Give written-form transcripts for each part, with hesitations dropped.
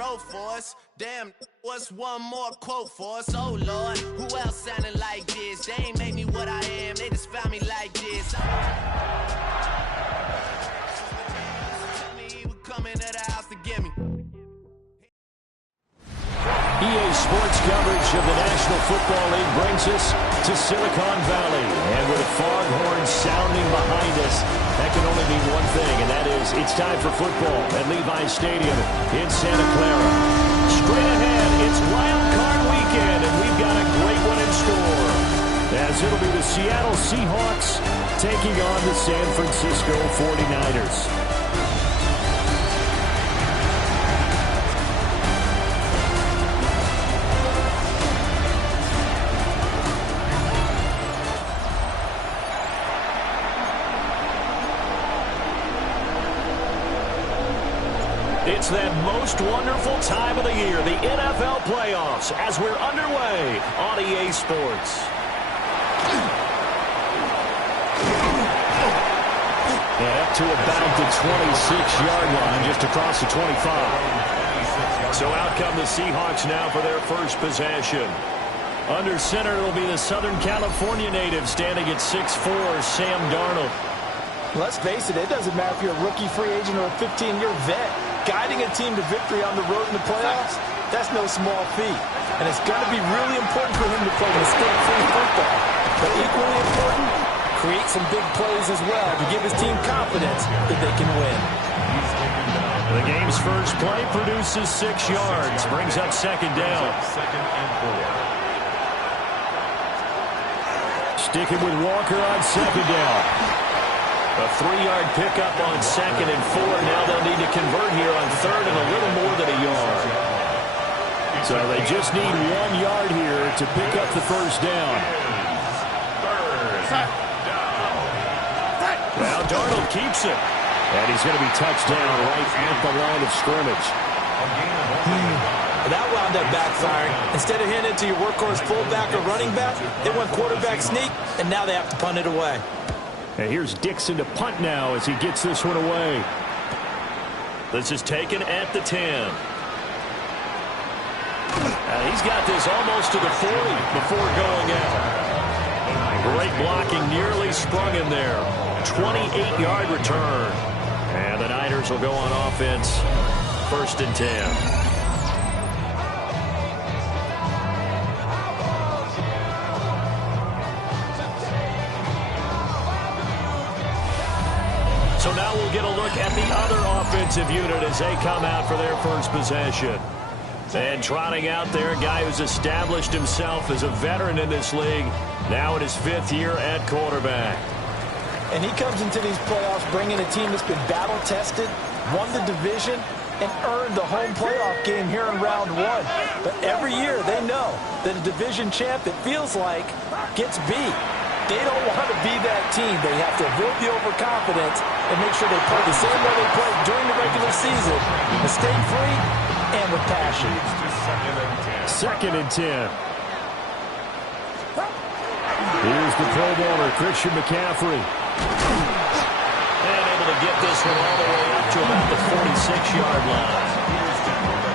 wrote for us. Damn, what's one more quote for us? Oh Lord, who else sounding like this? They ain't made me what I am, they just found me like this. Tell me he would come into the house to get me. EA Sports coverage of the National Football League brings us to Silicon Valley. And with the foghorn sounding behind us, that can only mean one thing, and that is it's time for football at Levi's Stadium in Santa Clara. Straight ahead, it's Wild Card Weekend, and we've got a great one in store, as it'll be the Seattle Seahawks taking on the San Francisco 49ers. It's that most wonderful time of the year, the NFL playoffs, as we're underway on EA Sports. And up to about the 26-yard line, just across the 25. So out come the Seahawks now for their first possession. Under center, it'll be the Southern California native standing at 6'4", Sam Darnold. Let's face it, it doesn't matter if you're a rookie free agent or a 15-year vet. Guiding a team to victory on the road in the playoffs, that's no small feat. And it's going to be really important for him to play mistake-free football. But equally important, create some big plays as well to give his team confidence that they can win. The game's first play produces 6 yards, brings up second down. Sticking with Walker on second down. A 3-yard pickup on second and 4. Now they'll need to convert here on third and a little more than a yard. So they just need 1 yard here to pick up the first down. Now Darnold keeps it. And he's going to be touched down right at the line of scrimmage. That wound up backfiring. Instead of handing it to your workhorse fullback or running back, they went quarterback sneak, and now they have to punt it away. And here's Dixon to punt now as he gets this one away. This is taken at the 10. He's got this almost to the 40 before going out. Great blocking, nearly sprung him there. 28-yard return. And the Niners will go on offense. First and 10. So now we'll get a look at the other offensive unit as they come out for their first possession. And trotting out there, a guy who's established himself as a veteran in this league, now in his 5th year at quarterback. And he comes into these playoffs bringing a team that's been battle-tested, won the division, and earned the home playoff game here in round 1. But every year they know that a division champ, it feels like, gets beat. They don't want to be that team. They have to avoid the overconfidence and make sure they play the same way they played during the regular season, mistake-free and with passion. Second and 10. Here's the Pro Bowler, Christian McCaffrey. And able to get this one all the way up to about the 46-yard line.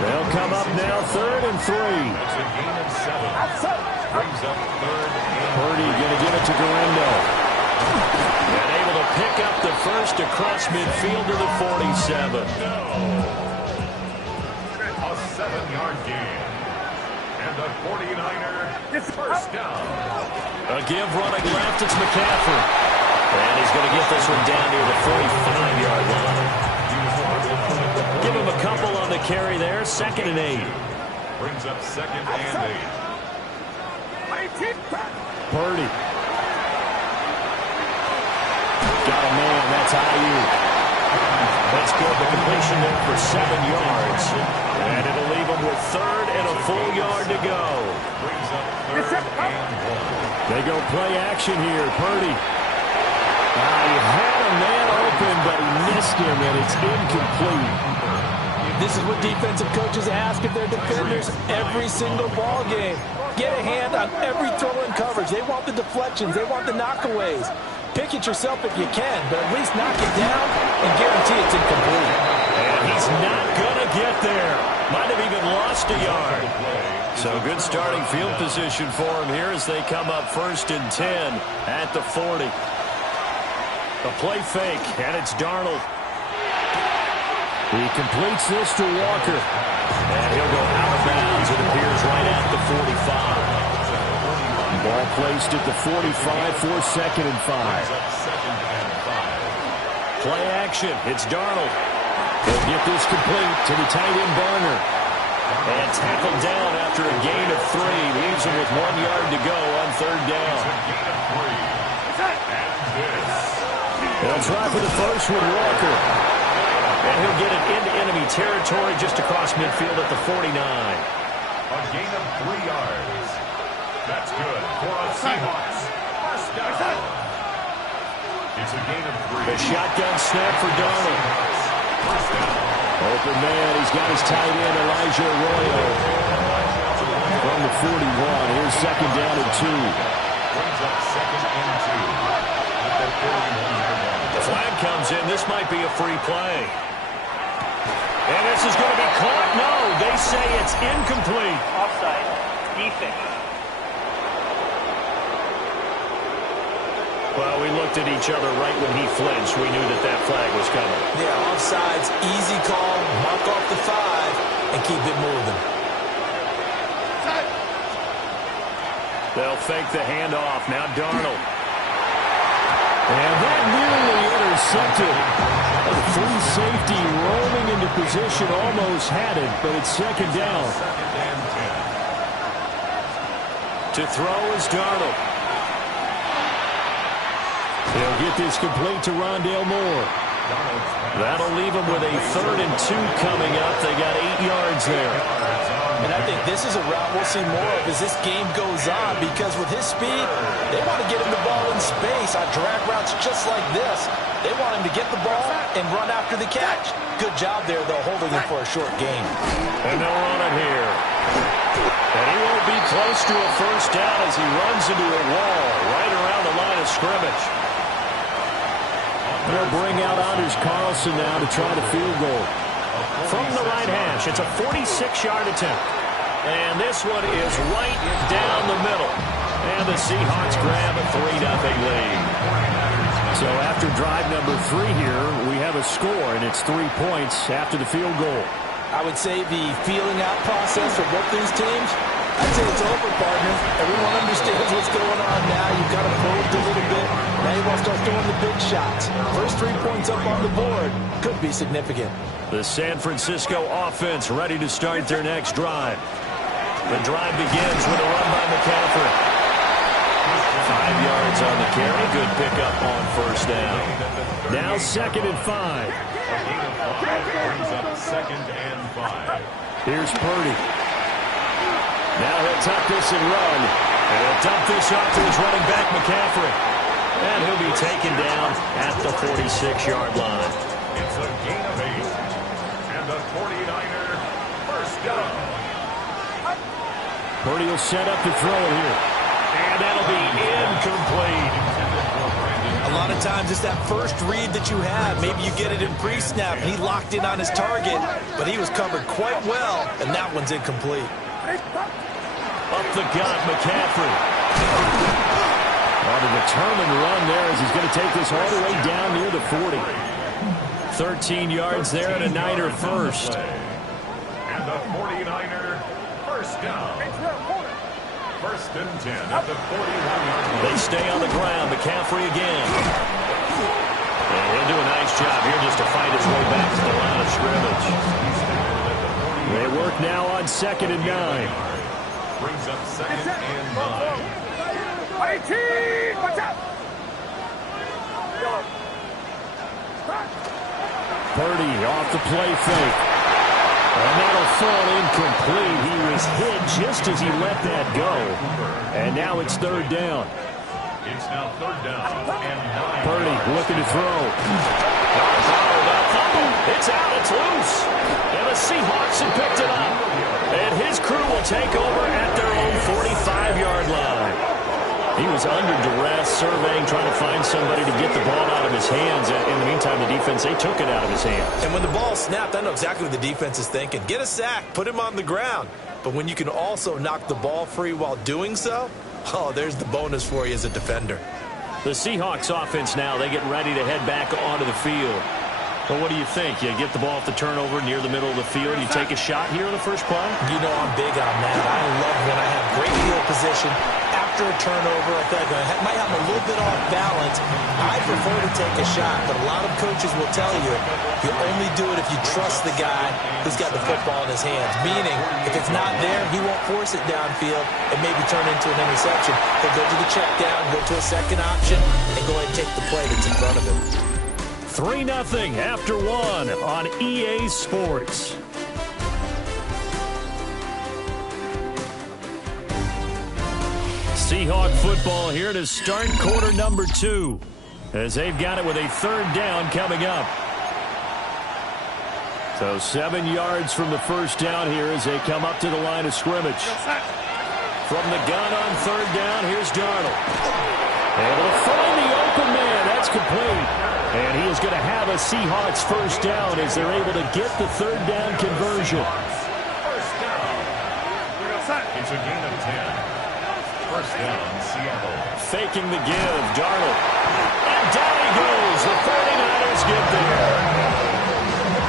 They'll come up now, 3rd and 3. Purdy going to give it to Garendo. And able to pick up the first across midfield to the 47. A 7-yard gain. And the 49er first down. A give running left, it's McCaffrey. And he's going to get this one down near the 45-yard line. Give him a couple on the carry there, 2nd and 8. Brings up 2nd and 8. Purdy. Got a man, that's Ayuk. That's good, the completion there for 7 yards. And it'll leave him with 3rd and a full yard to go. Brings up 3rd and 1. They go play action here, Purdy. He had a man open, but he missed him, and it's incomplete. This is what defensive coaches ask of their defenders every single ball game. Get a hand on every throw in coverage. They want the deflections. They want the knockaways. Pick it yourself if you can, but at least knock it down and guarantee it's incomplete. And he's not going to get there. Might have even lost a yard. So good starting field position for him here as they come up 1st and 10 at the 40. A play fake, and it's Darnold. He completes this to Walker. And he'll go out of bounds. It appears right at the 45. Ball placed at the 45 for 2nd and 5. Play action. It's Darnold. He'll get this complete to the tight end Barner. And tackled down after a gain of 3. Leaves him with 1 yard to go on 3rd down. They'll try for the first with Walker. And he'll get it into enemy territory just across midfield at the 49. A gain of 3 yards. That's good for a Seahawks. First down. It's a gain of 3. The shotgun snap for Darnold. First down. Open man. He's got his tight end, Elijah Arroyo. From the 41. Here's 2nd down and 2. Brings up 2nd and 2. At the 41-yard line. The flag comes in. This might be a free play. And this is going to be caught. No, they say it's incomplete. Offside. Defense. Well, we looked at each other right when he flinched. We knew that that flag was coming. Yeah, offsides, easy call, mark off the 5, and keep it moving. They'll fake the handoff. Now Darnold. And that nearly intercepted. The free safety rolling into position, almost had it, but it's 2nd down. To throw is Darnold. He'll get this complete to Rondale Moore. That'll leave him with a 3rd and 2 coming up. They got 8 yards there. And I think this is a route we'll see more of as this game goes on, because with his speed, they want to get him the ball in space on drag routes just like this. They want him to get the ball and run after the catch. Good job there, though, holding him for a short gain. And they'll run it here. And he won't be close to a first down as he runs into a wall right around the line of scrimmage. They'll bring out Anders Carlson now to try the field goal. From the right hash, it's a 46-yard attempt. And this one is right down the middle. And the Seahawks grab a 3-0 lead. So after drive number 3 here, we have a score, and it's 3 points after the field goal. I would say the feeling out process for both these teams, I'd say it's over, partner. Everyone understands what's going on now. You've got them probed a little bit. Now you want to start throwing the big shots. First 3 points up on the board could be significant. The San Francisco offense ready to start their next drive. The drive begins with a run by McCaffrey. 5 yards on the carry. Good pickup on first down. Now 2nd and 5. A gain of 5 brings up 2nd and 5. Here's Purdy. Now he'll tuck this and run. And he'll dump this off to his running back, McCaffrey. And he'll be taken down at the 46-yard line. It's a gain of 8. And the 49er first down. Purdy will set up to throw it here. And that'll be incomplete. A lot of times it's that first read that you have. Maybe you get it in pre-snap, and he locked in on his target, but he was covered quite well, and that one's incomplete. Up the gut, McCaffrey. On a determined run there as he's going to take this all the way down near the 40. 13 yards there and a Niner first. And the 49er first down. 1st and 10 at the 41-yard line. They stay on the ground. McCaffrey again. And he'll do a nice job here just to fight his way back to the line of scrimmage. They work now on 2nd and 9. Brings up 2nd and 9. Purdy off the play fake. And that'll fall incomplete. He was hit just as he let that go. And now it's 3rd down. It's now 3rd down and 9. Purdy looking to throw. It's out. It's loose. And the Seahawks have picked it up. And his crew will take over at their own 45-yard line. He was under duress, surveying, trying to find somebody to get the ball out of his hands. In the meantime, the defense, they took it out of his hands. And when the ball snapped, I know exactly what the defense is thinking. Get a sack, put him on the ground. But when you can also knock the ball free while doing so, oh, there's the bonus for you as a defender. The Seahawks offense now, they get ready to head back onto the field. Well, what do you think? You get the ball off the turnover near the middle of the field. You take a shot here on the first play? You know I'm big on that. I love when I have great field position after a turnover. I feel like I might have a little bit off balance. I prefer to take a shot, but a lot of coaches will tell you only do it if you trust the guy who's got the football in his hands. Meaning, if it's not there, he won't force it downfield and maybe turn into an interception. He'll go to the check down, go to a second option, and go ahead and take the play that's in front of him. 3-0 after 1 on EA Sports. Seahawk football here to start quarter number 2 as they've got it with a third down coming up. So 7 yards from the first down here as they come up to the line of scrimmage. From the gun on third down, here's Darnold. Able to find the open man. That's complete. And he is going to have a Seahawks first down as they're able to get the third down conversion. First down. It's a gain of 10. First down, Seattle. Faking the give, Darnold. And down he goes. The 49ers get there.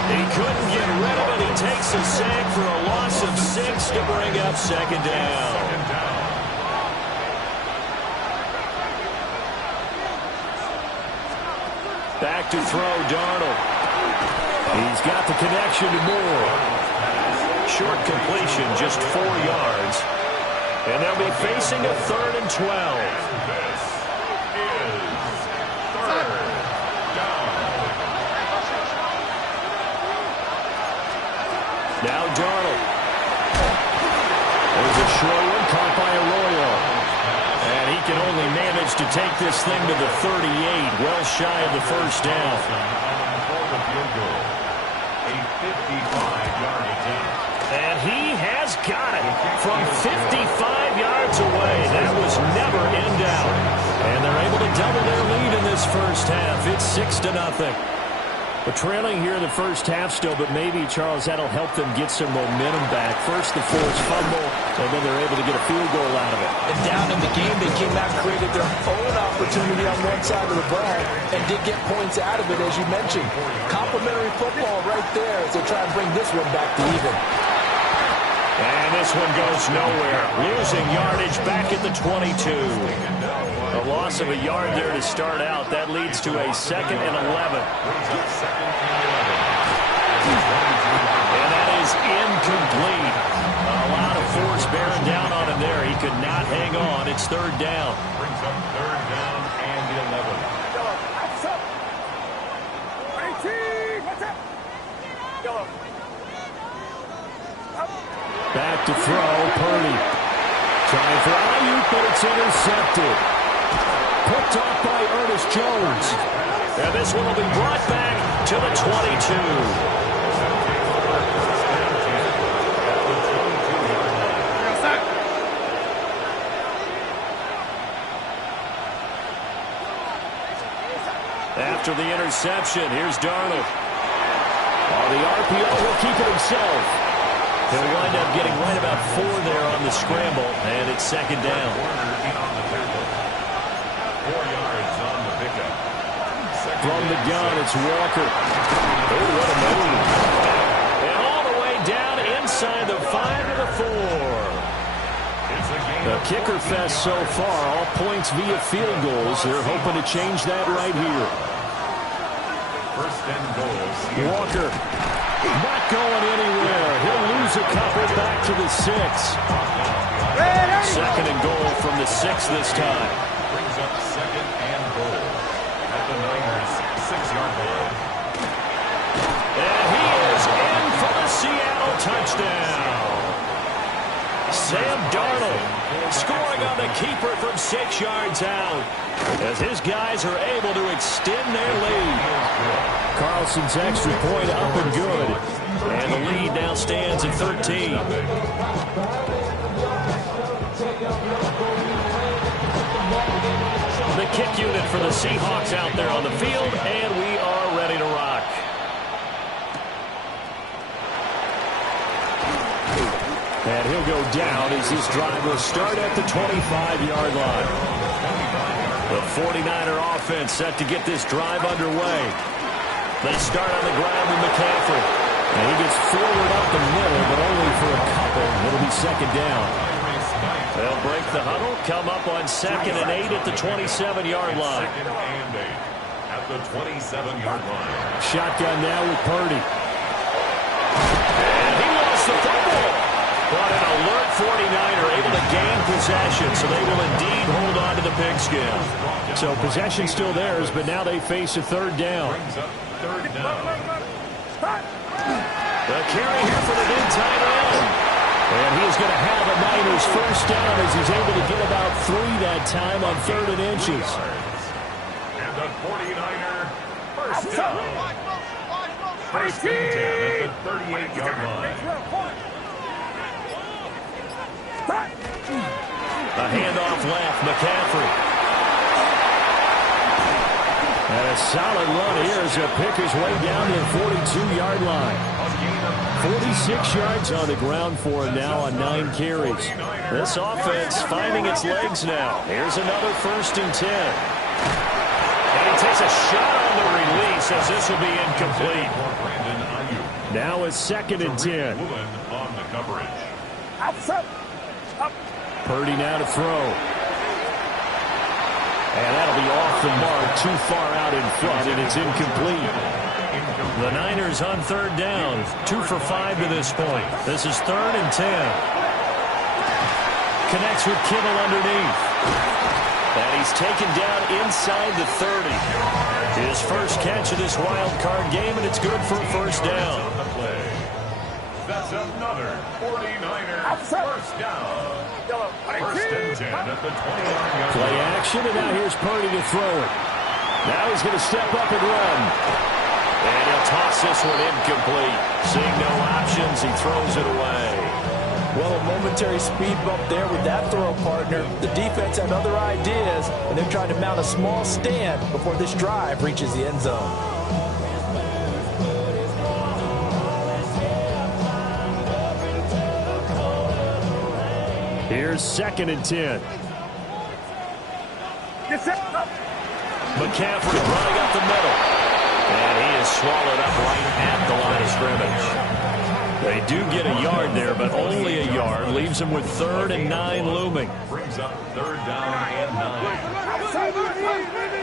He couldn't get rid of it. He takes a sack for a loss of 6 to bring up second down. Back to throw, Darnold. He's got the connection to Moore. Short completion, just 4 yards. And they'll be facing a 3rd and 12. This is third down. Now Darnold. There's a short one caught by Arroyo. And he can only manage to take this thing to the 38, well shy of the first down. A 55-yard attempt. And he has got it from 55 yards away. That was never in doubt. And they're able to double their lead in this first half. It's 6-0. We're trailing here in the first half still, but maybe, Charles, that'll help them get some momentum back. First the forced fumble, and then they're able to get a field goal out of it. And down in the game, they came out and created their own opportunity on one side of the ball and did get points out of it, as you mentioned. Complimentary football right there as they try and bring this one back to even. And this one goes nowhere. Losing yardage back at the 22. A loss of a yard there to start out. That leads to a 2nd and 11. And that is incomplete. A lot of force bearing down on him there. He could not hang on. It's third down. Brings up third down and 11. Back to throw, Purdy. Trying for Ayuk, but it's intercepted. Picked off by Ernest Jones. And this one will be brought back to the 22. After the interception, here's Darnold. Oh, the RPO will keep it himself. He'll wind up getting right about 4 there on the scramble, and it's second down. 4 yards on the pickup. From the gun, it's Walker. Oh, what a move. And all the way down inside the 5 to the 4. The kicker fest so far, all points via field goals. They're hoping to change that right here. First and goal. Walker not going anywhere. He'll lose a couple back to the 6. Second and goal from the 6 this time. Brings up second and goal at the Niners' 6-yard line. And he is in for the Seattle touchdown. Sam Darnold scoring on the keeper from 6 yards out as his guys are able to extend their lead. Carlson's extra point up and good. And the lead now stands at 13. the kick unit for the Seahawks out there on the field, and we are ready to rock. And he'll go down as this drive will start at the 25-yard line. The 49er offense set to get this drive underway. They start on the ground with McCaffrey. And he gets forward up the middle, but only for a couple. It'll be second down. They'll break the huddle, come up on 2nd and 8 at the 27-yard line. 2nd and 8 at the 27-yard line. Shotgun now with Purdy. And he lost the football. But an alert 49er able to gain possession, so they will indeed hold on to the pigskin. So possession still theirs, but now they face a third down. The carry here for the new tight end. And he's going to have a Niners first down as he's able to get about 3 that time on 3rd and inches. And the 49er first down. First and 10 at the 38-yard line. A handoff left, McCaffrey. And a solid run here as he'll pick his way down to the 42-yard line. 46 yards on the ground for him now on 9 carries. This offense finding its legs now. Here's another 1st and 10. And he takes a shot on the release as this will be incomplete. Now it's 2nd and 10. On the coverage. Purdy now to throw. And that'll be off the mark, too far out in front, and it's incomplete. The Niners on 3rd down, 2 for 5 to this point. This is 3rd and 10. Connects with Kittle underneath. And he's taken down inside the 30. His first catch of this wild card game, and it's good for a first down. That's another 49er first down. First and 10 at the 29-yard line. Play action, and now here's Purdy to throw it. Now he's going to step up and run. And he'll toss this one incomplete. Seeing no options, he throws it away. Well, a momentary speed bump there with that throw, partner. The defense had other ideas, and they're trying to mount a small stand before this drive reaches the end zone. Here's 2nd and 10. McCaffrey running up the middle. And he is swallowed up right at the line of scrimmage. They do get a yard there, but only a yard. Leaves them with 3rd and 9 looming. Brings up 3rd down and 9.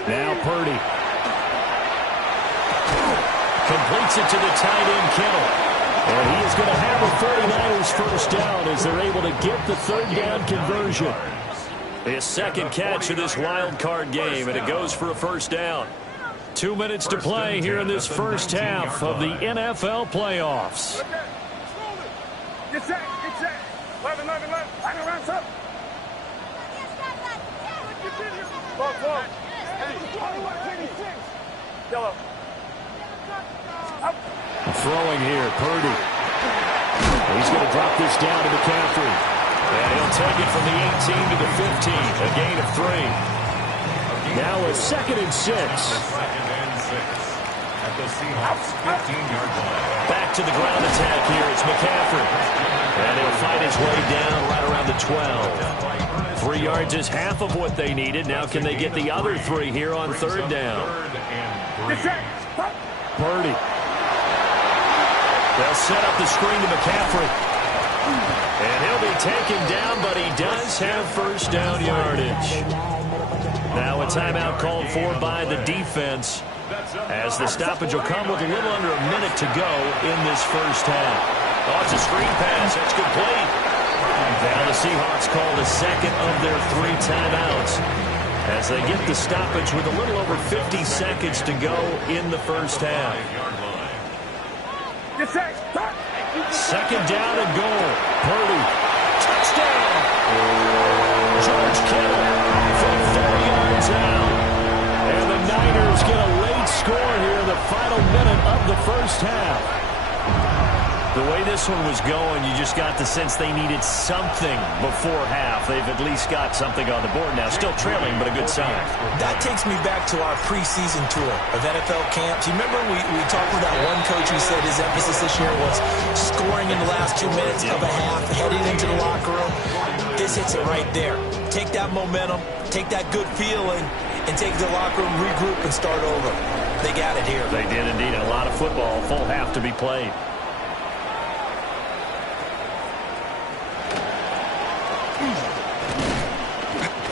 Now Purdy. Completes it to the tight end, Kittle. And he is going to have a 49ers first down as they're able to get the 3rd down conversion. His 2nd catch of this wild card game, and it goes for a first down. 2 minutes to play here in this first half of the NFL playoffs. Get set. 11. Hang around, sir. Ball. Yellow. Throwing here, Purdy. He's going to drop this down to McCaffrey. And he'll take it from the 18 to the 15, a gain of 3. Now a 2nd and 6. 2nd and 6 at the Seahawks 15-yard line. Back to the ground attack here. It's McCaffrey. And he'll fight his way down right around the 12. 3 yards is half of what they needed. Now can they get the other 3 here on 3rd down? 3rd and 3. Purdy. They'll set up the screen to McCaffrey. And he'll be taken down, but he does have first down yardage. Now a timeout called for by the defense, as the stoppage will come with a little under a minute to go in this first half. Oh, it's a screen pass. That's complete. Now the Seahawks call the 2nd of their 3 timeouts as they get the stoppage with a little over 50 seconds to go in the first half. 2nd down and goal. Purdy. Touchdown. George Kittle from 4 yards out. And the Niners get a late score here in the final minute of the first half. The way this one was going, you just got the sense they needed something before half. They've at least got something on the board now. Still trailing, but a good sign. That takes me back to our preseason tour of NFL camps. You remember we talked with that one coach who said his emphasis this year was scoring in the last 2 minutes of a half, heading into the locker room. This hits it right there. Take that momentum, take that good feeling, and take the locker room, regroup, and start over. They got it here. They did indeed. A lot of football, full half to be played.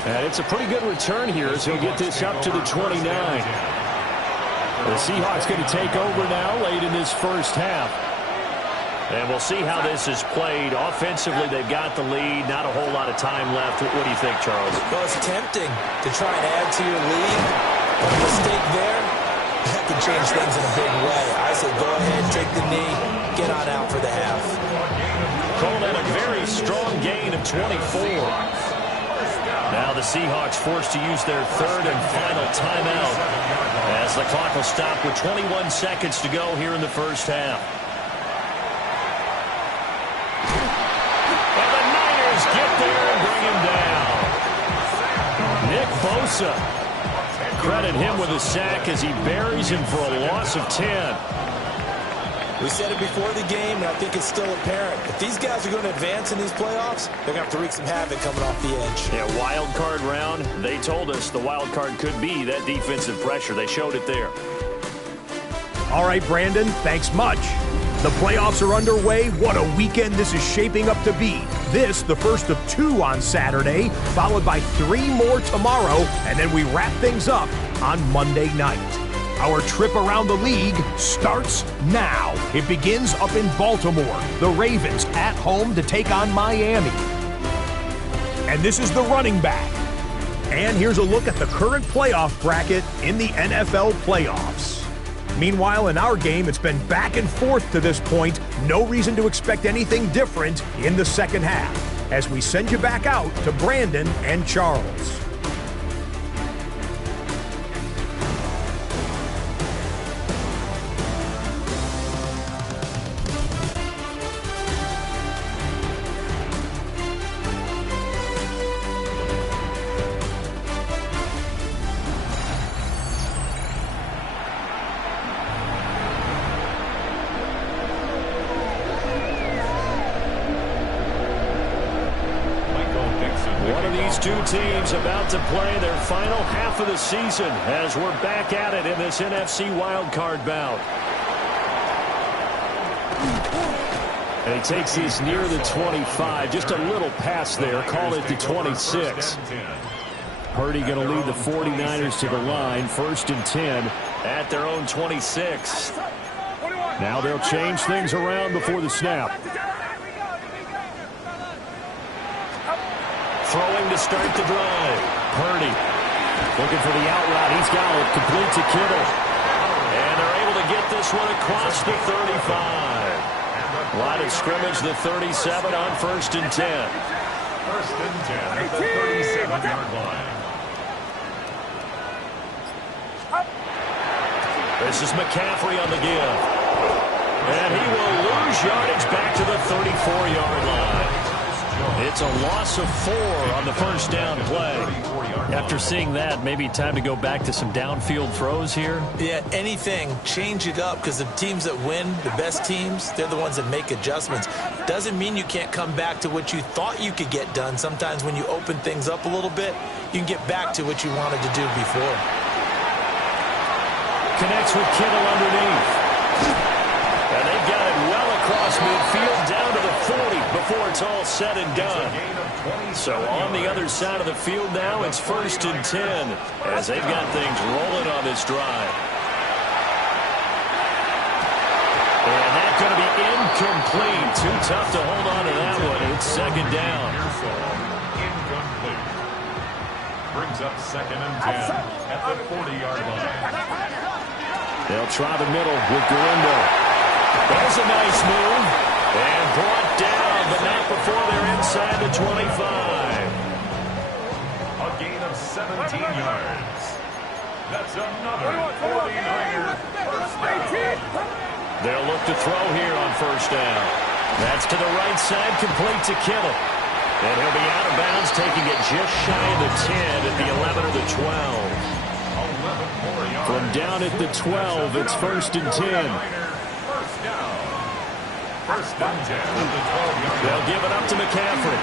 And it's a pretty good return here as he'll get this up to the 29. The Seahawks going to take over now late in this first half. And we'll see how this is played. Offensively, they've got the lead. Not a whole lot of time left. What do you think, Charles? Well, it's tempting to try and add to your lead. But a mistake there, that can change things in a big way. I say go ahead, take the knee, get on out for the half. Calling that a very strong gain of 24. Now the Seahawks forced to use their third and final timeout as the clock will stop with 21 seconds to go here in the first half. And the Niners get there and bring him down. Nick Bosa. Credit him with a sack as he buries him for a loss of 10. We said it before the game, and I think it's still apparent. If these guys are going to advance in these playoffs, they're going to have to wreak some havoc coming off the edge. Yeah, wild card round. They told us the wild card could be that defensive pressure. They showed it there. All right, Brandon, thanks much. The playoffs are underway. What a weekend this is shaping up to be. This, the first of 2 on Saturday, followed by 3 more tomorrow, and then we wrap things up on Monday night. Our trip around the league starts now. It begins up in Baltimore. The Ravens at home to take on Miami. And this is the running back. And here's a look at the current playoff bracket in the NFL playoffs. Meanwhile, in our game, it's been back and forth to this point. No reason to expect anything different in the second half, as we send you back out to Brandon and Charles. Two teams about to play their final half of the season as we're back at it in this NFC wildcard bout. And he takes this near the 25. Just a little pass there. Call it the 26. Purdy going to lead the 49ers to the line. 1st and 10 at their own 26. Now they'll change things around before the snap. Throwing to start the drive. Purdy looking for the out route. He's got it. Complete to Kittle. And they're able to get this one across the 35. Line of scrimmage, the 37 on 1st and 10. 1st and 10 at the 37-yard line. This is McCaffrey on the give. And he will lose yardage back to the 34-yard line. It's a loss of 4 on the first down play. After seeing that, maybe time to go back to some downfield throws here? Yeah, anything. Change it up, because the teams that win, the best teams, they're the ones that make adjustments. Doesn't mean you can't come back to what you thought you could get done. Sometimes when you open things up a little bit, you can get back to what you wanted to do before. Connects with Kittle underneath. And they got it well across midfield down to the 40 before it's all said and done. So on the other side of the field now, it's 1st and 10 as they've got things rolling on this drive. And that's going to be incomplete. Too tough to hold on to that one. It's 2nd down. Incomplete. Brings up 2nd and 10 at the 40-yard line. They'll try the middle with Gurindo. There's a nice move. And brought down, but not before they're inside the 25. A gain of 17 yards. That's another 49er first down. They'll look to throw here on first down. That's to the right side, complete to Kittle. And he'll be out of bounds, taking it just shy of the 10 at the 11 or the 12. From down at the 12, it's first and 10. First down. First and 10 at the 12-yard line. They'll give it up to McCaffrey.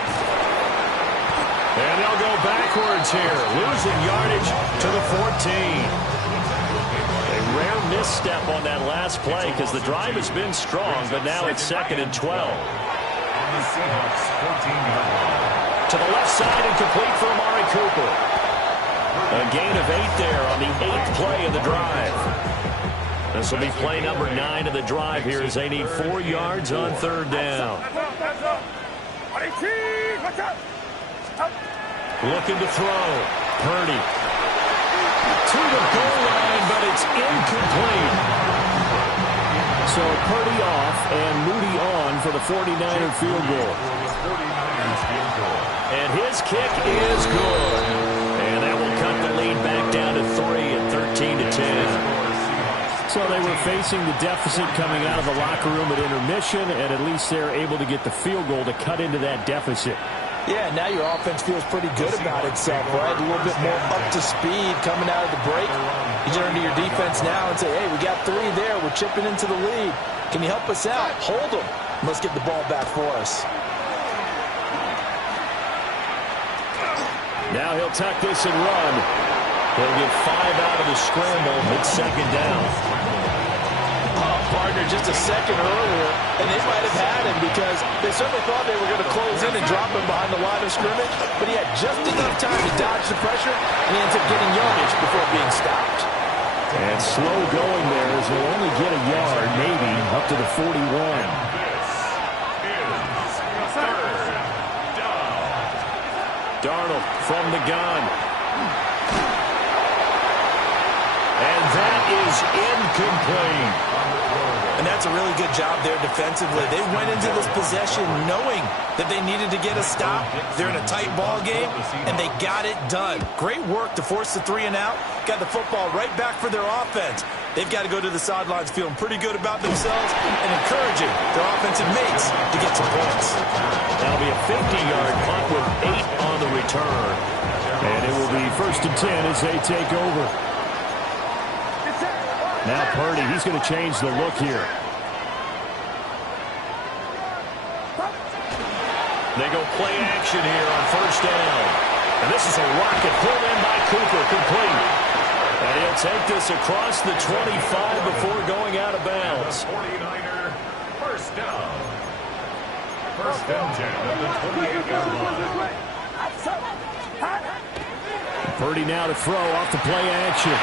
And they'll go backwards here, losing yardage to the 14. A rare misstep on that last play because the drive has been strong, but now it's second and 12. On the Seahawks 14-yard line. To the left side and complete for Amari Cooper. A gain of 8 there on the 8th play of the drive. This will be play number 9 of the drive here as they need 4 yards on third down. Looking to throw. Purdy. To the goal line, but it's incomplete. So Purdy off and Moody on for the 49er field goal. And his kick is good. And that will cut the lead back down to 3 at 13-10. So they were facing the deficit coming out of the locker room at intermission, and at least they're able to get the field goal to cut into that deficit. Yeah, now your offense feels pretty good about itself, right? A little bit more up to speed coming out of the break. You turn to your defense now and say, hey, we got 3 there. We're chipping into the lead. Can you help us out? Hold them. Let's get the ball back for us. Now he'll tuck this and run. He'll get 5 out of the scramble. It's second down. Partner just a second earlier, and they might have had him because they certainly thought they were going to close in and drop him behind the line of scrimmage, but he had just enough time to dodge the pressure, and he ends up getting yardage before being stopped. And slow going there as he'll only get a yard, maybe, up to the 41. Darnold from the gun. And that is incomplete. And that's a really good job there defensively. They went into this possession knowing that they needed to get a stop. They're in a tight ball game, and they got it done. Great work to force the 3 and out. Got the football right back for their offense. They've got to go to the sidelines feeling pretty good about themselves and encouraging their offensive mates to get some points. That'll be a 50-yard punt with 8 on the return. And it will be first and 10 as they take over. Now Purdy, he's going to change the look here. They go play action here on first down. And this is a rocket pulled in by Cooper, complete. And he'll take this across the 25 before going out of bounds. 49er, first down. First and 10 at the 28-yard line. Purdy now to throw off the play action.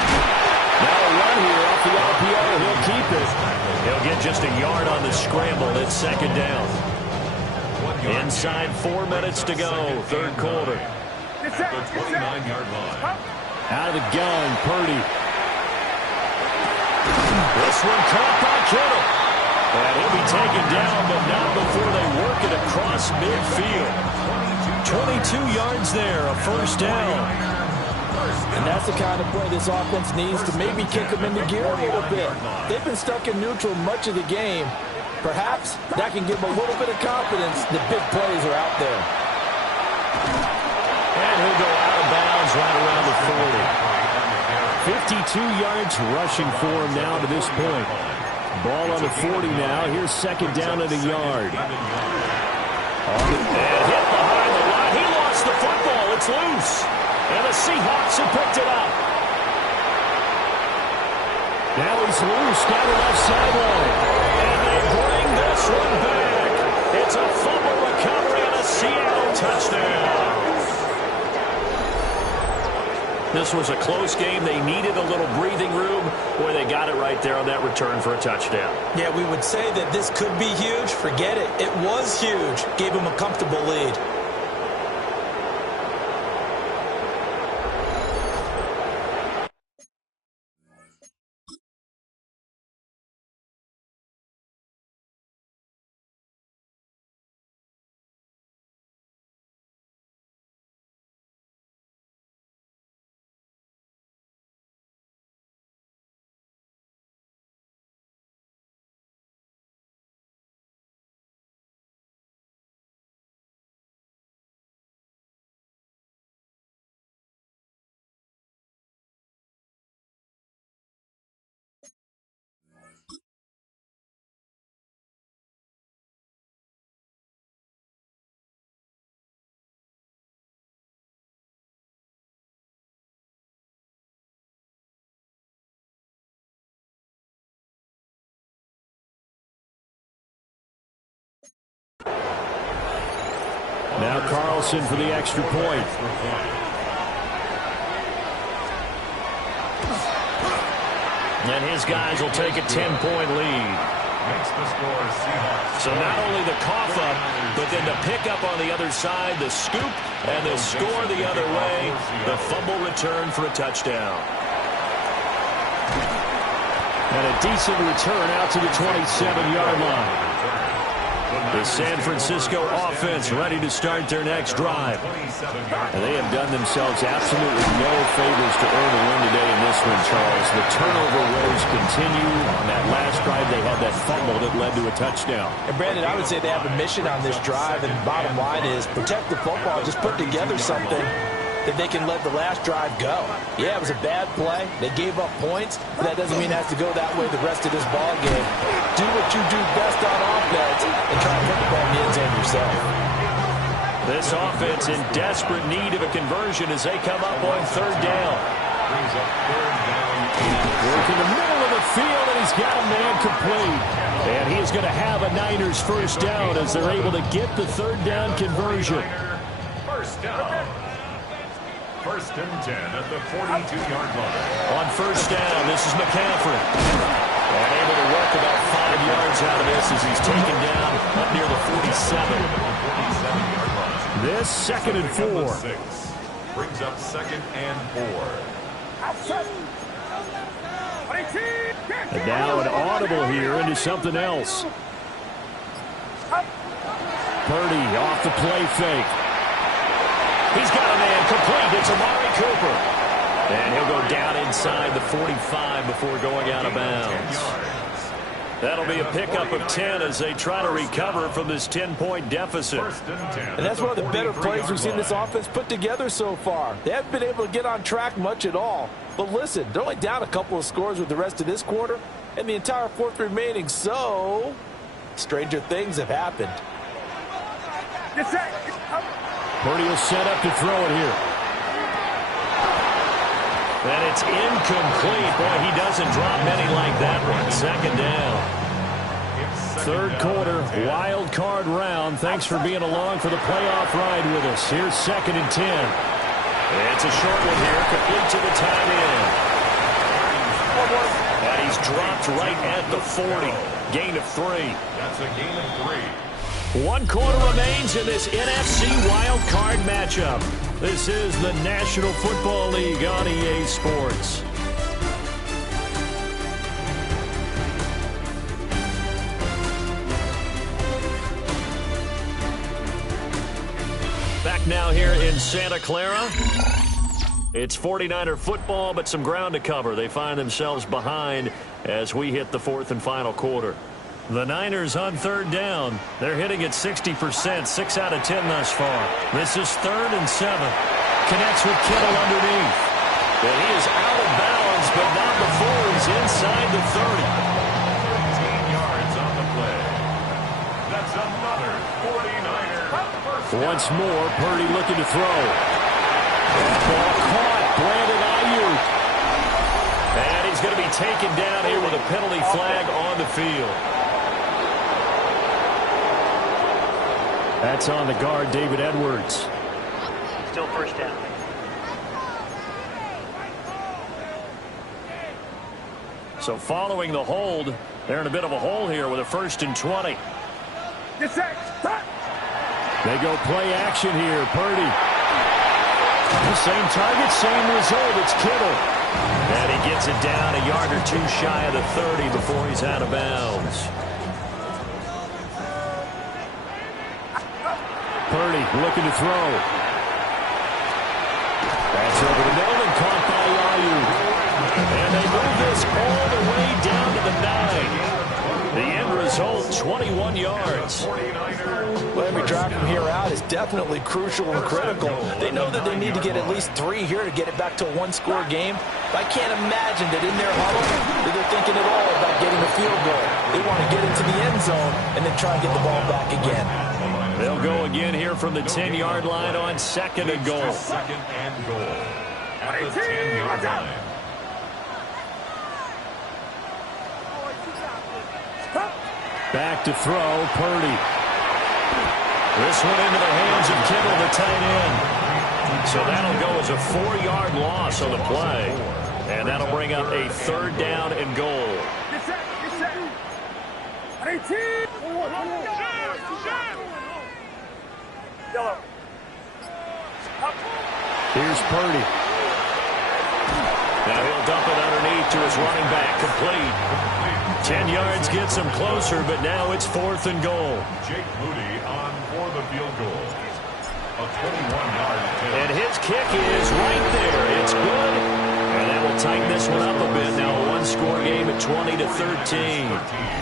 Now a run here off the RPO. He'll keep it. He'll get just a yard on the scramble. It's second down. Inside 4 minutes to go, third quarter. At the 29-yard line. Out of the gun, Purdy. This one caught by Kittle. And he'll be taken down, but not before they work it across midfield. 22 yards there, a first down. And that's the kind of play this offense needs to maybe kick them into gear a little bit. They've been stuck in neutral much of the game. Perhaps that can give them a little bit of confidence that big plays are out there. And he'll go out of bounds right around the 40. 52 yards rushing for him now to this point. Ball on the 40 now. Here's second down at a yard. And hit behind the line. He lost the football. It's loose. And the Seahawks have picked it up. Now he's loose down the left sideline. And they bring this one back. It's a fumble recovery and a Seattle touchdown. This was a close game. They needed a little breathing room. Boy, they got it right there on that return for a touchdown. Yeah, we would say that this could be huge. Forget it. It was huge. Gave them a comfortable lead. Now Carlson for the extra point. And his guys will take a 10-point lead. Makes the score Seahawks. So not only the cough up, but then the pickup on the other side, the scoop, and the score the other way. The fumble return for a touchdown. And a decent return out to the 27-yard line. The San Francisco offense ready to start their next drive. And they have done themselves absolutely no favors to earn a win today in this one, Charles. The turnover woes continue. On that last drive, they had that fumble that led to a touchdown. And Brandon, I would say they have a mission on this drive, and bottom line is protect the football. Just put together something that they can let the last drive go. Yeah, it was a bad play. They gave up points, but that doesn't mean it has to go that way the rest of this ball game. Do what you do best on offense and try to put the ball in the end zone yourself. This offense in desperate need of a conversion as they come up on third down. Working the middle of the field, and he's got a man complete. And he is going to have a Niners first down as they're able to get the third down conversion. First down. First and 10 at the 42-yard line. On first down, this is McCaffrey. And able to work about 5 yards out of this as he's taken down up near the 47. 47-yard line. This second and 4. 6 brings up second and 4. And now an audible here into something else. Purdy off the play fake. He's got a man complete. It's Amari Cooper. And he'll go down inside the 45 before going out of bounds. That'll be a pickup of 10 as they try to recover from this 10-point deficit. And that's one of the better plays we've seen this offense put together so far. They haven't been able to get on track much at all. But listen, they're only down a couple of scores with the rest of this quarter and the entire fourth remaining. So, stranger things have happened. Purdy will set up to throw it here. And it's incomplete. Boy, he doesn't drop many like that one. Second down. Third quarter, wild card round. Thanks for being along for the playoff ride with us. Here's second and 10. It's a short one here, complete to the tight end. And he's dropped right at the 40. Gain of 3. That's a gain of 3. 1 quarter remains in this NFC wild card matchup. This is the National Football League on EA Sports. Back now here in Santa Clara. It's 49er football, but some ground to cover. They find themselves behind as we hit the fourth and final quarter. The Niners on third down. They're hitting at 60%, 6 out of 10 thus far. This is third and 7. Connects with Kittle underneath. And he is out of bounds, but not before he's inside the 30. 13 yards on the play. That's another 49er. Once more, Purdy looking to throw. Ball caught. Brandon Ayuk. And he's going to be taken down here with a penalty flag on the field. That's on the guard, David Edwards. Still first down. So following the hold, they're in a bit of a hole here with a 1st and 20. They go play action here. Purdy. Same target, same result. It's Kittle. And he gets it down a yard or two shy of the 30 before he's out of bounds. Purdy looking to throw. That's over the middle and caught by Ayuk. And they move this all the way down to the 9. The end result, 21 yards. Well, every drive from here out is definitely crucial and critical. They know that they need to get at least 3 here to get it back to a one-score game. But I can't imagine that in their huddle that they're thinking at all about getting a field goal. They want to get into the end zone and then try and get the ball back again. They'll go again here from the 10-yard line on second and goal. Second and goal at the 10-yard line. Back to throw, Purdy. This one into the hands of Kittle, the tight end. So that'll go as a 4-yard loss on the play. And that'll bring up a 3rd down and goal. Get set. Get set. 18. Yellow. Here's Purdy. Now he'll dump it underneath to his running back. Complete. 10 yards gets him closer, but now it's 4th and goal. Jake Moody on for the field goal. A 21-yard attempt. And his kick is right there. It's good. And that will tighten this one up a bit. Now a one-score game at 20-13.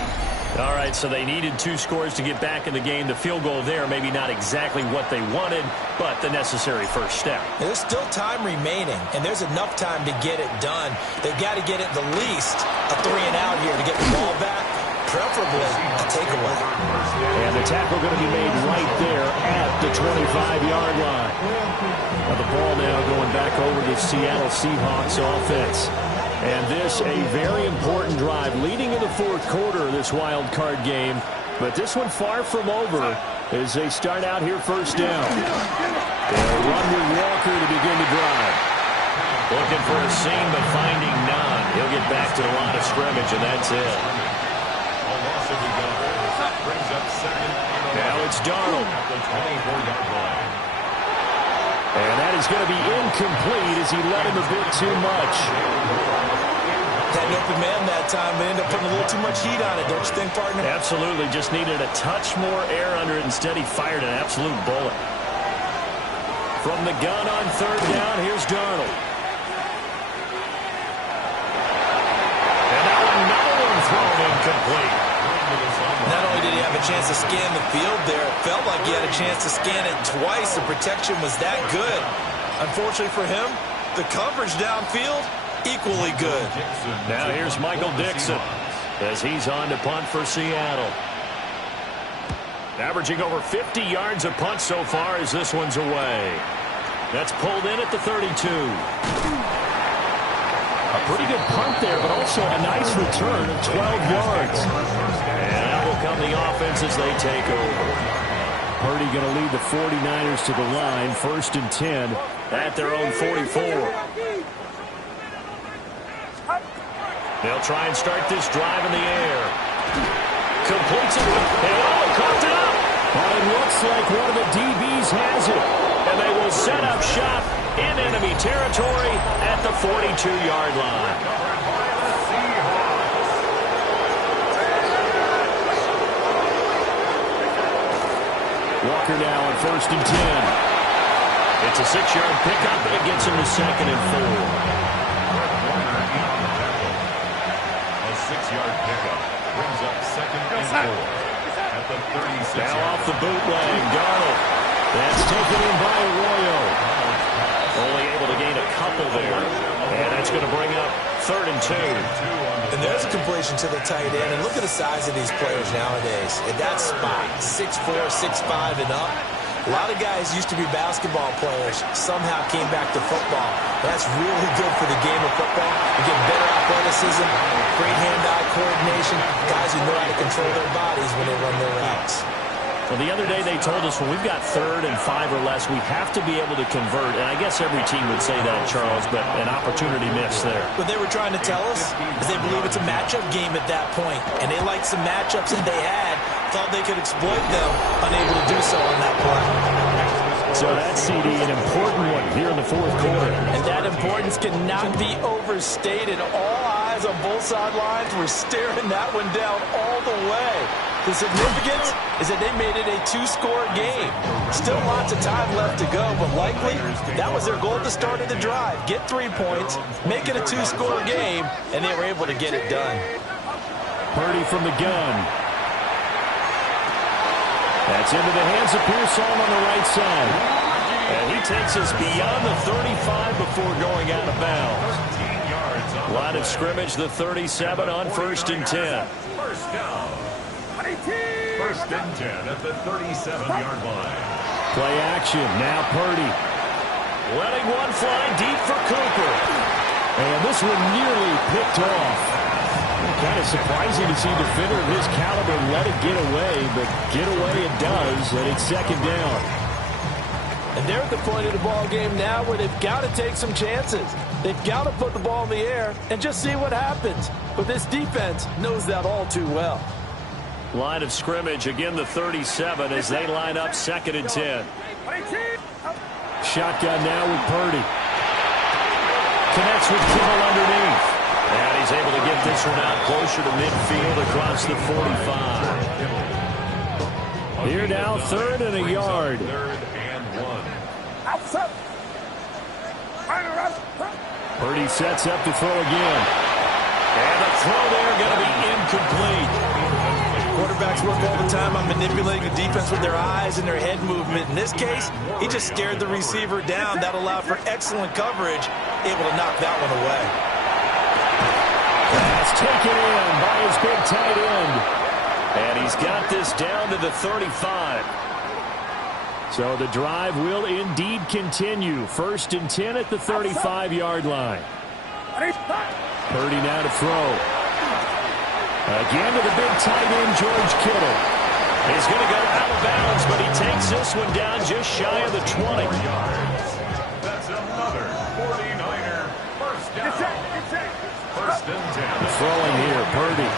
All right, so they needed 2 scores to get back in the game. The field goal there, maybe not exactly what they wanted, but the necessary first step. There's still time remaining, and there's enough time to get it done. They've got to get it the least a 3-and-out here to get the ball back, preferably a takeaway. And the tackle going to be made right there at the 25-yard line. Now the ball now going back over to Seattle Seahawks offense. And this a very important drive leading in the 4th quarter of this wild card game. But this one far from over as they start out here first down. They'll run with Walker to begin the drive. Looking for a seam but finding none. He'll get back to the line of scrimmage and that's it. Now it's Darnold. And that is going to be incomplete as he let him a bit too much. Had an open man that time, but ended up putting a little too much heat on it, don't you think, partner? Absolutely. Just needed a touch more air under it. Instead, he fired an absolute bullet. From the gun on 3rd down, here's Darnold. And now another one thrown incomplete. Not only did he have a chance to scan the field there, it felt like he had a chance to scan it twice. The protection was that good. Unfortunately for him, the coverage downfield, equally good. Now here's Michael Dixon as he's on to punt for Seattle. Averaging over 50 yards a punt so far as this one's away. That's pulled in at the 32. A pretty good punt there, but also a nice return of 12 yards. And out will come the offense as they take over. Purdy going to lead the 49ers to the line, 1st and 10 at their own 44. They'll try and start this drive in the air. Completes it. And coughed it up. But it looks like one of the DBs has it. And they will set up shop in enemy territory at the 42-yard line. Walker now on 1st and 10. It's a 6-yard pickup, and it gets him to 2nd and 4. 6-yard pickup brings up 2nd and 4 at the 36. Now off the bootleg, Darnold. That's taken in by Arroyo. Only able to gain a couple there. And that's going to bring up 3rd and 2. And there's a completion to the tight end. And look at the size of these players nowadays. At that spot, 6'4", 6'5", and up. A lot of guys used to be basketball players, somehow came back to football. That's really good for the game of football. You get better athleticism, great hand-eye coordination, guys who know how to control their bodies when they run their routes. Well, the other day they told us when we've got 3rd and 5 or less, we have to be able to convert. And I guess every team would say that, Charles, but an opportunity missed there. What they were trying to tell us is they believe it's a matchup game at that point, and they liked some matchups that they had, thought they could exploit them, unable to do so on that play. So that CD, an important one here in the 4th quarter. And that importance cannot be overstated. All eyes on both sidelines were staring that one down all the way. The significance is that they made it a 2-score game. Still lots of time left to go, but likely that was their goal at the start of the drive. Get 3 points, make it a 2-score game, and they were able to get it done. Purdy from the gun. That's into the hands of Pearson on the right side. And he takes us beyond the 35 before going out of bounds. Line of scrimmage, the 37 on 1st and 10. First down. 1st and 10 at the 37-yard line. Play action. Now Purdy. Letting one fly deep for Cooper. And this one nearly picked off. Kind of surprising to see a defender of his caliber let it get away, but get away it does, and it's second down. And they're at the point of the ball game now where they've got to take some chances. They've got to put the ball in the air and just see what happens. But this defense knows that all too well. Line of scrimmage, again the 37 as they line up 2nd and 10. Shotgun now with Purdy. Connects with Kittle underneath. And he's able to get this one out closer to midfield across the 45. Here now, 3rd and a yard. 3rd and 1. Purdy sets up to throw again. And the throw there going to be incomplete. Quarterbacks work all the time on manipulating the defense with their eyes and their head movement. In this case, he just stared the receiver down. That allowed for excellent coverage, able to knock that one away. Pass taken in by his big tight end. And he's got this down to the 35. So the drive will indeed continue. 1st and 10 at the 35-yard line. Purdy now to throw. Again to the big tight end, George Kittle. He's going to go out of bounds, but he takes this one down just shy of the 20. That's another 49er first down. 1st and 10. Throwing here, Purdy.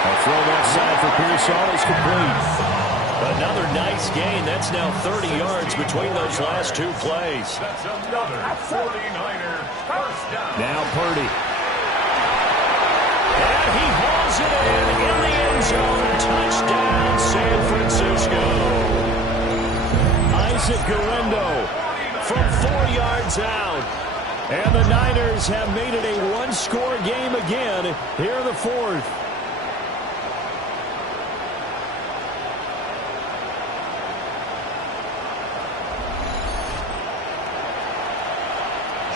A throw left side for Pearsall is complete. Another nice gain. That's now 30 yards between those last 2 plays. That's another 49er first down. Now Purdy. And he hauls it in the end zone. Touchdown, San Francisco. Isaac Guerrero from 4 yards out. And the Niners have made it a 1-score game again here in the 4th.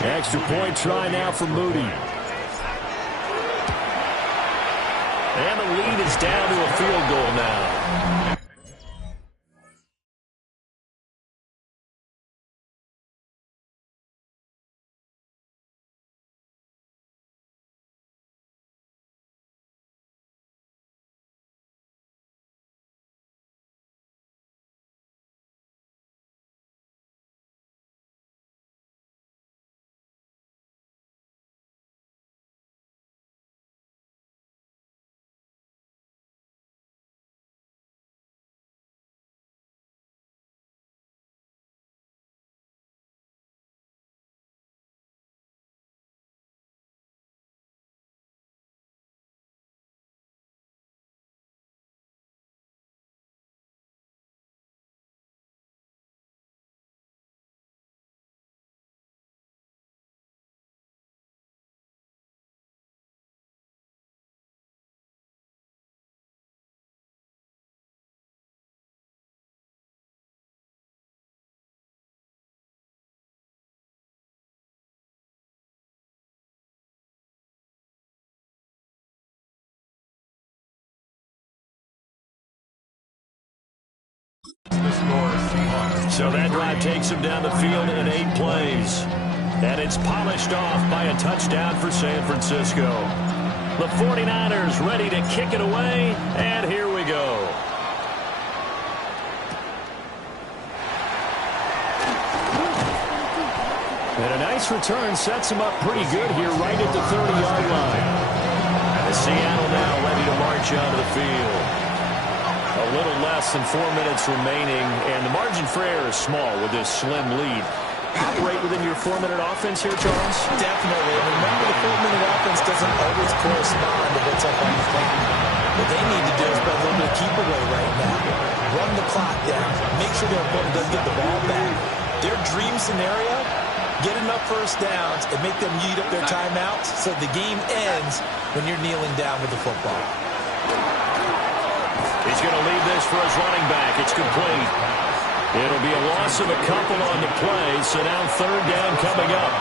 Extra point try now for Moody. And the lead is down to a field goal now. So that drive takes him down the field in 8 plays. And it's polished off by a touchdown for San Francisco. The 49ers ready to kick it away, and here we go. And a nice return sets him up pretty good here right at the 30-yard line. And Seattle now ready to march onto the field. A little less than 4 minutes remaining, and the margin for error is small with this slim lead. Operate within your 4-minute offense here, Charles? Definitely. And remember, the 4-minute offense doesn't always correspond to what's up on the clock. What they need to do is play a little bit of keep away right now. Run the clock down. Make sure their opponent doesn't get the ball back. Their dream scenario, get enough first downs and make them eat up their timeouts so the game ends when you're kneeling down with the football. He's going to leave this for his running back. It's complete. It'll be a loss of a couple on the play, so now 3rd down coming up.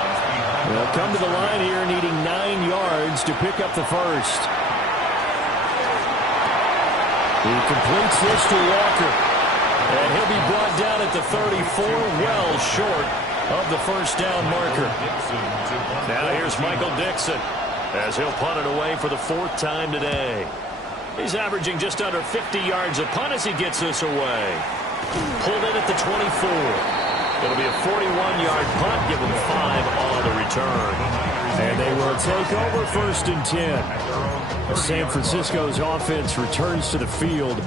They'll come to the line here needing 9 yards to pick up the first. He completes this to Walker. And he'll be brought down at the 34, well short of the first down marker. Now here's Michael Dixon as he'll punt it away for the 4th time today. He's averaging just under 50 yards a punt as he gets this away. Pulled in at the 24. It'll be a 41-yard punt. Give him 5 on the return. And they will take over 1st and 10. As San Francisco's offense returns to the field.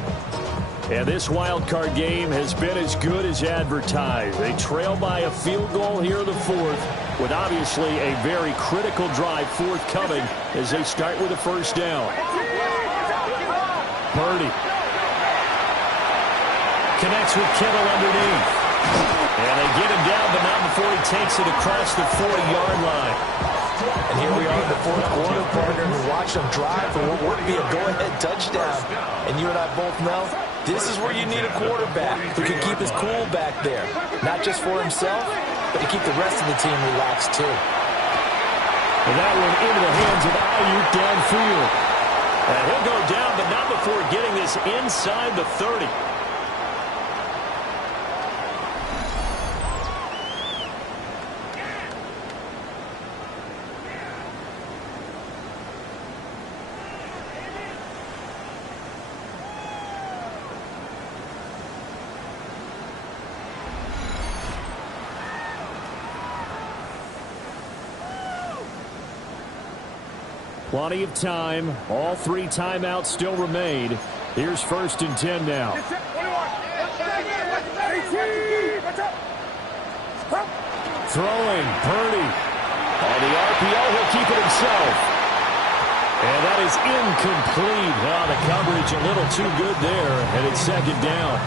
And this wild card game has been as good as advertised. They trail by a field goal here in the 4th, with obviously a very critical drive forthcoming as they start with a 1st down. Purdy connects with Kittle underneath. And they get him down, but not before he takes it across the 40-yard line. And here we are in the 4th quarter, partner, and watch them drive for what would be a go-ahead touchdown. And you and I both know this is where you need a quarterback who can keep his cool back there. Not just for himself, but to keep the rest of the team relaxed, too. And that one into the hands of Ayuk downfield. And he'll go down, but not before getting this inside the 30. Plenty of time. All 3 timeouts still remain. Here's 1st and 10 now. Throwing, Purdy. On the RPO, he'll keep it himself. And that is incomplete. Now the coverage a little too good there, and it's 2nd down.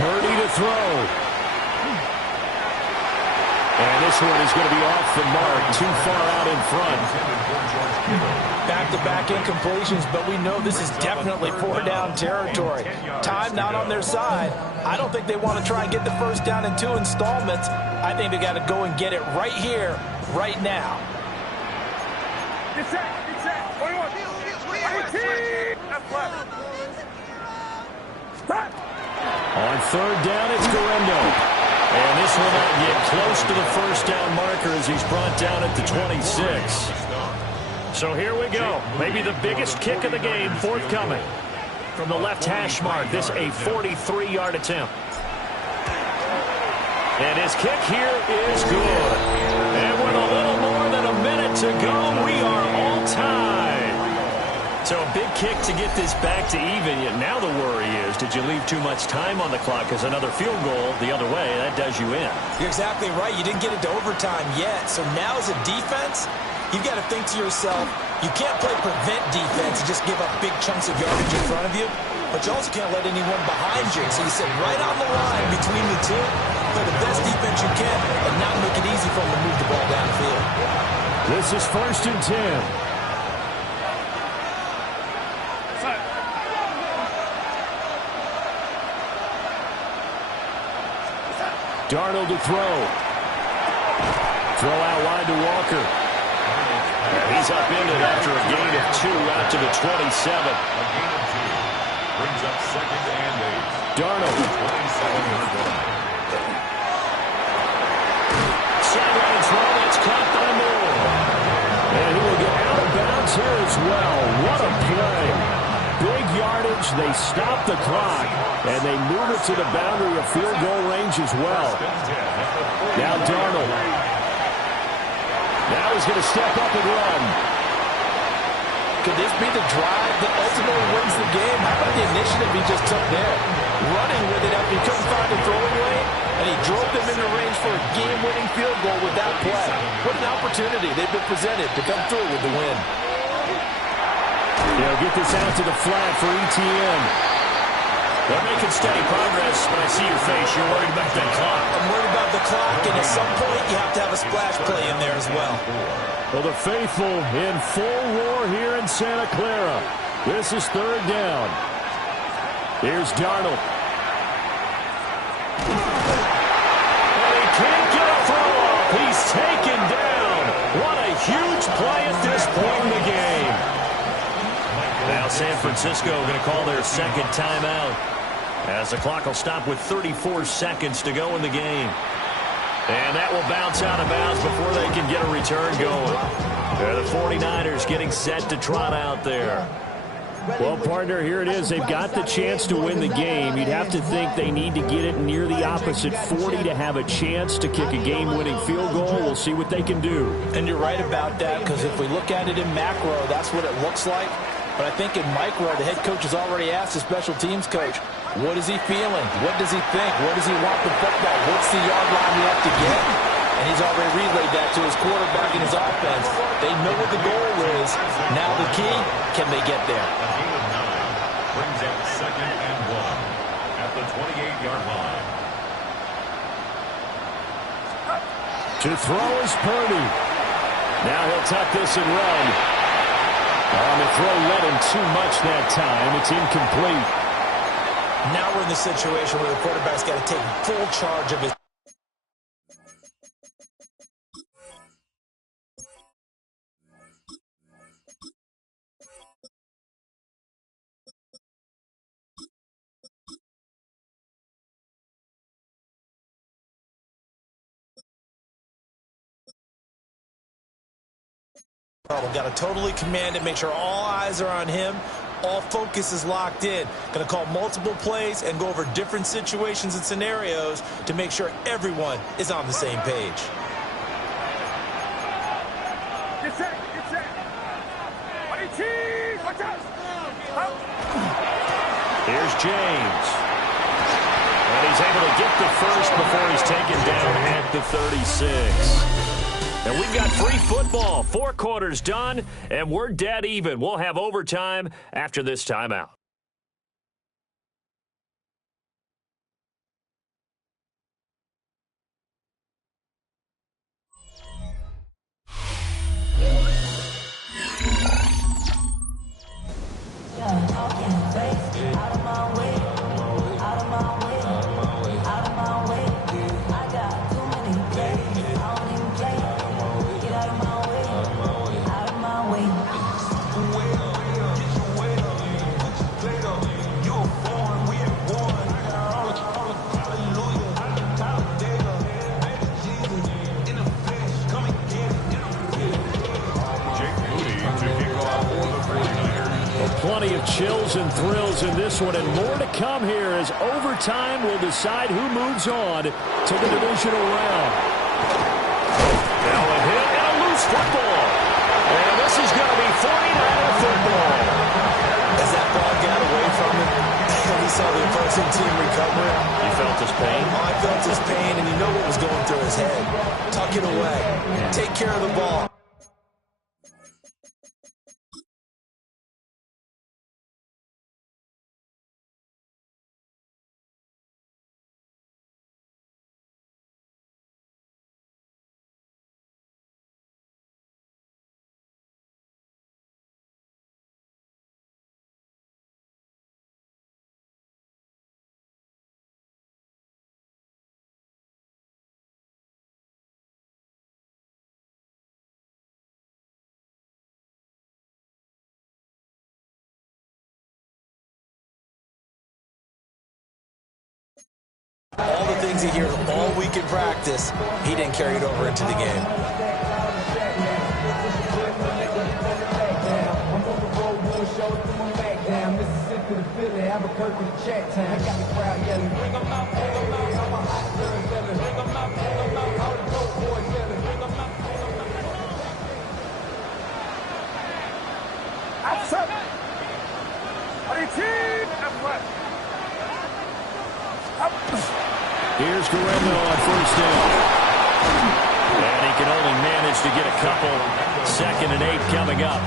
Purdy to throw. And this one is going to be off the mark, too far out in front. Back-to-back incompletions, but we know this is definitely 4-down territory. Time not on their side. I don't think they want to try and get the 1st down in 2 installments. I think they got to go and get it right here, right now. Get set. 21. 18. Left. Stop. On 3rd down, it's Guerrero. And this will not get close to the 1st down marker as he's brought down at the 26. So here we go. Maybe the biggest kick of the game forthcoming. From the left hash mark, this a 43-yard attempt. And his kick here is good. And with a little more than a minute to go, we are all tied. So a big kick to get this back to even. Yet now the worry is, did you leave too much time on the clock? Because another field goal the other way, that does you in. You're exactly right. You didn't get it to overtime yet. So now as a defense, you've got to think to yourself, you can't play prevent defense and just give up big chunks of yardage in front of you. But you also can't let anyone behind you. So you sit right on the line between the two, play the best defense you can, and not make it easy for them to move the ball downfield. This is 1st and 10. Darnold to throw. Throw out wide to Walker. And he's up in it after a gain of 2 out to the 27. A gain of 2 brings up 2nd and 8. Darnold. 27. Sideline throw, that's caught by Moore. And he will get out of bounds here as well. What a play. Big yardage, they stop the clock, and they move it to the boundary of field goal range as well. Now Darnold. Now he's going to step up and run. Could this be the drive that ultimately wins the game? How about the initiative he just took there? Running with it after he couldn't find a throwing lane, and he drove them into range for a game-winning field goal with that play. What an opportunity they've been presented to come through with the win. They'll get this out to the flat for ETN. They're making steady progress, but I see your face. You're worried about that clock. I'm worried about the clock, and at some point you have to have a splash play in there as well. Well, the faithful in full roar here in Santa Clara. This is 3rd down. Here's Darnold. And he can't get a San Francisco going to call their second timeout as the clock will stop with 34 seconds to go in the game. And that will bounce out of bounds before they can get a return going. The 49ers getting set to trot out there. Well, partner, here it is. They've got the chance to win the game. You'd have to think they need to get it near the opposite 40 to have a chance to kick a game-winning field goal. We'll see what they can do. And you're right about that, because if we look at it in macro, that's what it looks like. But I think in micro, the head coach has already asked the special teams coach, what is he feeling? What does he think? Where does he want the football? What's the yard line we have to get? And he's already relayed that to his quarterback and his offense. They know what the goal is. Now the key, can they get there? A gain of 9 brings up 2nd and 1 at the 28-yard line. To throw is Purdy. Now he'll tuck this and run. The throw led him too much that time. It's incomplete. Now we're in the situation where the quarterback's got to take full charge of his. Got to totally command it, make sure all eyes are on him, all focus is locked in. Going to call multiple plays and go over different situations and scenarios to make sure everyone is on the same page. Get set, get set. Watch out. Here's James. And he's able to get the first before he's taken down at the 36. And we've got free football. 4 quarters done, and we're dead even. We'll have overtime after this timeout. Plenty of chills and thrills in this one, and more to come here as overtime will decide who moves on to the divisional round. Now a hit and a loose football. And this is going to be 49er football. As that ball got away from him, he saw the opposing team recovering. You felt his pain? Oh, I felt his pain, and you know what was going through his head. Tuck it away. Take care of the ball. All the things he hears all week in practice, he didn't carry it over into the game. Here's Guerrero on first down. And he can only manage to get a couple. 2nd and 8 coming up.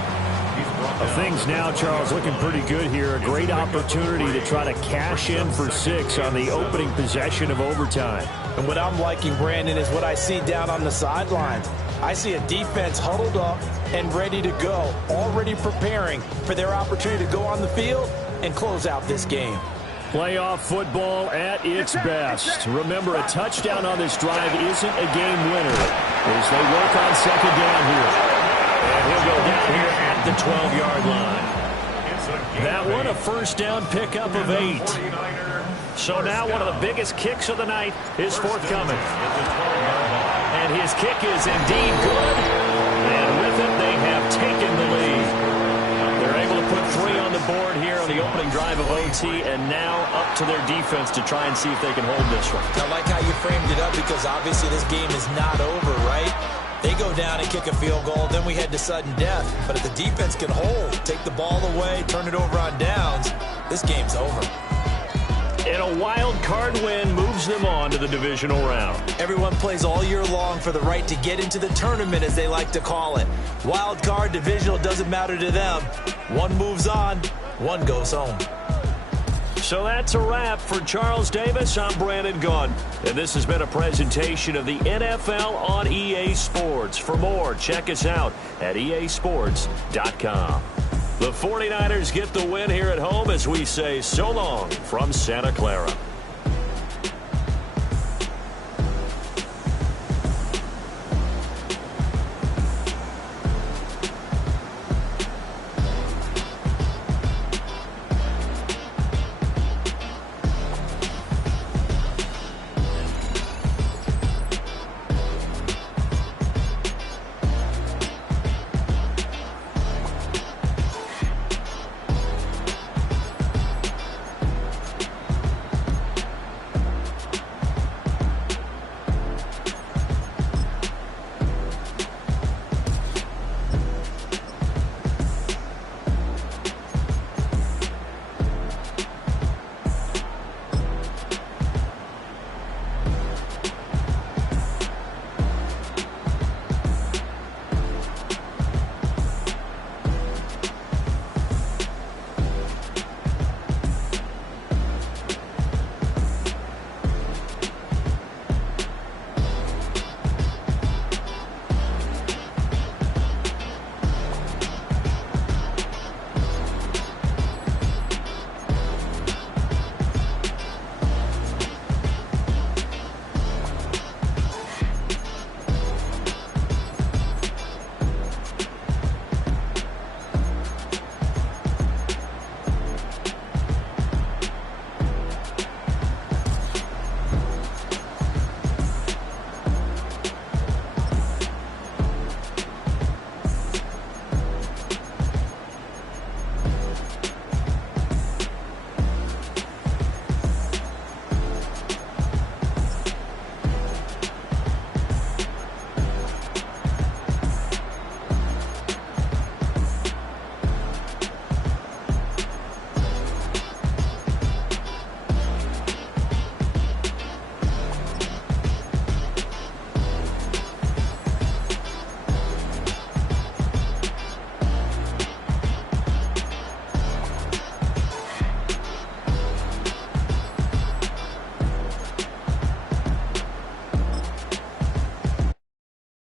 Things now, Charles, looking pretty good here. A great opportunity to try to cash in for 6 on the opening possession of overtime. And what I'm liking, Brandon, is what I see down on the sidelines. I see a defense huddled up and ready to go, already preparing for their opportunity to go on the field and close out this game. Playoff football at its best. Remember, a touchdown on this drive isn't a game winner as they work on 2nd down here. And he'll go down here at the 12-yard line. It's a That one a first down pickup of 8. So now one of the biggest kicks of the night is forthcoming. And his kick is indeed good. And with it, they have taken the lead. They're able to put 3 on the board here on the opening drive of OT, and now up to their defense to try and see if they can hold this one. I like how you framed it up, because obviously this game is not over, right? They go down and kick a field goal, then we head to sudden death. But if the defense can hold, take the ball away, turn it over on downs, this game's over. And a wild card win moves them on to the divisional round. Everyone plays all year long for the right to get into the tournament, as they like to call it. Wild card, divisional, doesn't matter to them. One moves on, one goes home. So that's a wrap for Charles Davis. I'm Brandon Gunn, and this has been a presentation of the NFL on EA Sports. For more, check us out at easports.com. The 49ers get the win here at home as we say so long from Santa Clara.